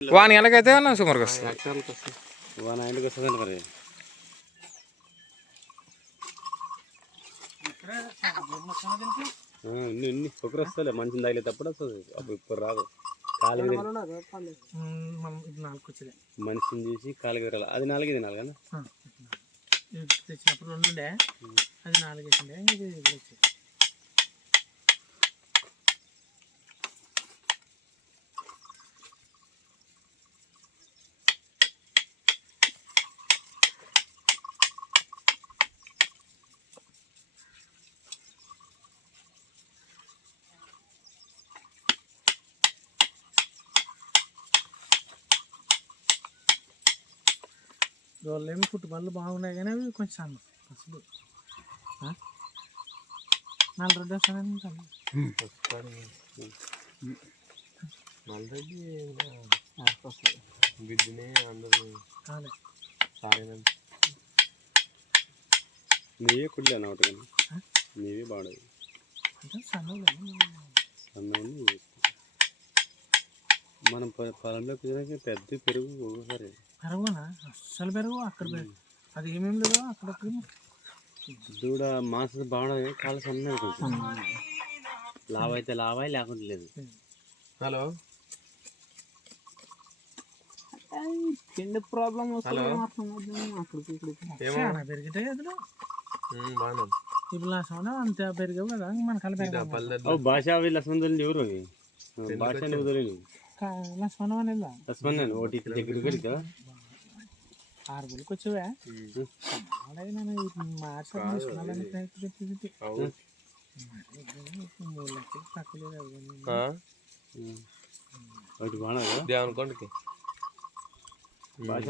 వాని ఎలాగైతే సుమారుగా వస్తుంది. వాని ఆయనకి వస్తుందండి మరి. ఇన్ని ఒకరు వస్తలే మనిషిని తగిలేటప్పుడు వస్తుంది, అప్పుడు ఇప్పుడు రాదు. కాలు మనిషిని చూసి కాలు విరాలి. అది 4 ఇది 4 కదా తెచ్చినప్పుడు 2 అది 4 వేసిండే. ఇది వచ్చి రోళ్ళేమో ఫుట్బాల్ బాగున్నాయి కానీ అవి కొంచెం సన్న అసలు 4 రోడ్డు వస్తాను బిడ్డనే అందరూ నీవే కుళ్ళాను ఒకటి కానీ నీవే బాగుండదు. సన్నగా మనం పొలంలో కుదిరాక పెద్ద పెరుగు ఒకసారి పెరుగునా అస్సలు పెరుగు అక్కడ అది ఏమేమి లేదు అక్కడప్పుడు దూడ మాంసం బాగుండదు. కాళ్ళు సన్నగా కొంచెం లావ్ అయితే లావాయి లేకుండా లేదు. హలో కింద ప్రాబ్లం పెరిగితే అందులో ఇప్పుడు లాసం అంత పెరిగావు కదా మన కల భాష లక్ష్మణ్ ఎవరు భాష వదలేదు. లక్ష్మణ్ ఓటీ దగ్గర పెరిగా 6 బుల్కి వచ్చావా మార్చి 3 లక్షలు తక్కువ భాష